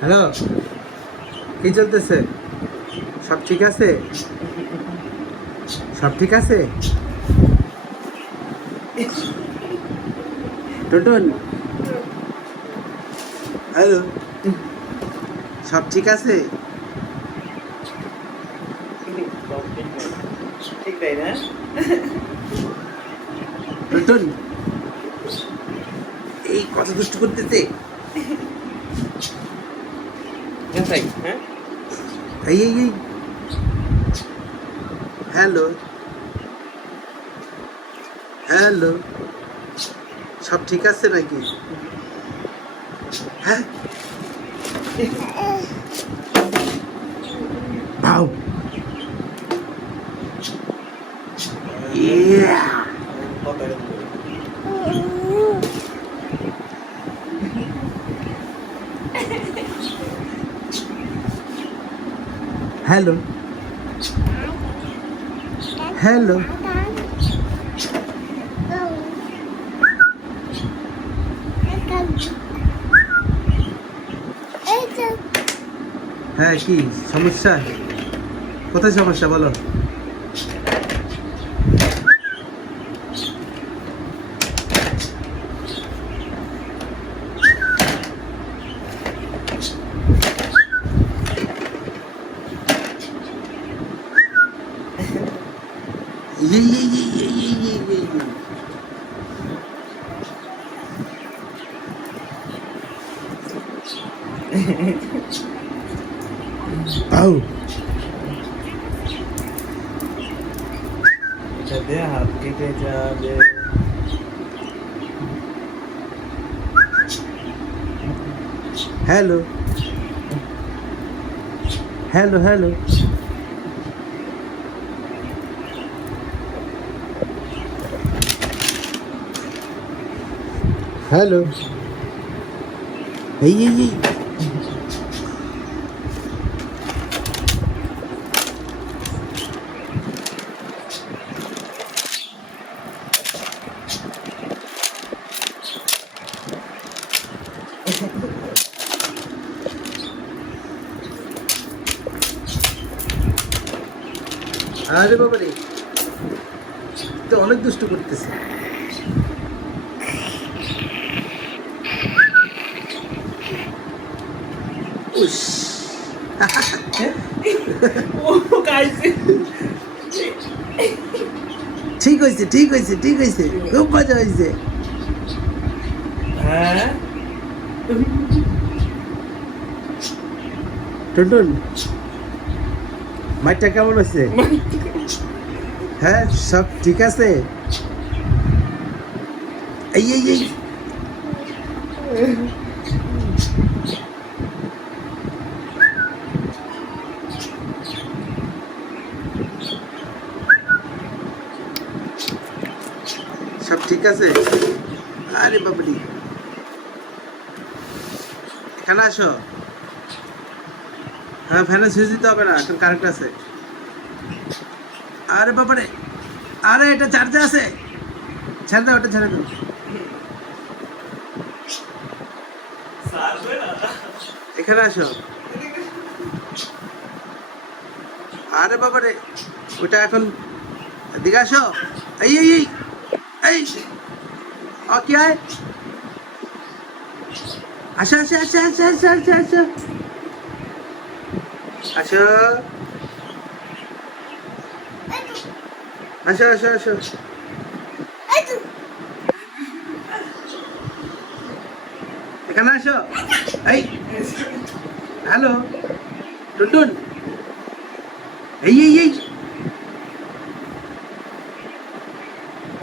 Hello? কি চলতেছে? সব ঠিক আছে? সব ঠিক আছে? টুটুন হ্যালো? সব ঠিক আছে? ঠিক তাই না? টুটুন কত দুষ্ট করতেছে। তাই হ্যাঁ? এই এই এই। হ্যালো। হ্যালো। সব ঠিক আছে নাকি? হ্যাঁ? Yeah. হ্যালো। হ্যালো। হ্যাঁ কি সমস্যা? কোথায় সমস্যা বলো? Yeah, yeah, yeah, yeah, yeah, yeah, yeah, yeah. oh. সদ্যা হাত কেটে হ্যালো। এই এই এই। আরে বাবা রে তো অনেক দুষ্ট করতেছে। ও কাইছে ঠিক হয়েছে ঠিক হয়েছে ঠিক হয়েছে। খুব মজা হয়েছে। হ্যাঁ? টুনটুন মাইটটা কেমন হয়েছে? হ্যাঁ সব ঠিক আছে? এই এই এই সব ঠিক আছে? আরে বাবলি এখানে আসো। হ্যাঁ ফ্যানে সুইচ দিতে হবে না, এখন কারেন্ট আছে। আরে বাবারে, আরে এটা চার্জে আছে। ছেড়ে দাও, ওটা ছেড়ে দাও। এখানে আসো। আরে বাবারে, ওটা এখন, এদিকে আসো। এই এই। কি হয় আসো আসো আসো আসো আসো আসো আসো। আসো। আসো আসো আসো। এখানে আসো। এই, হ্যালো, টুনটুন।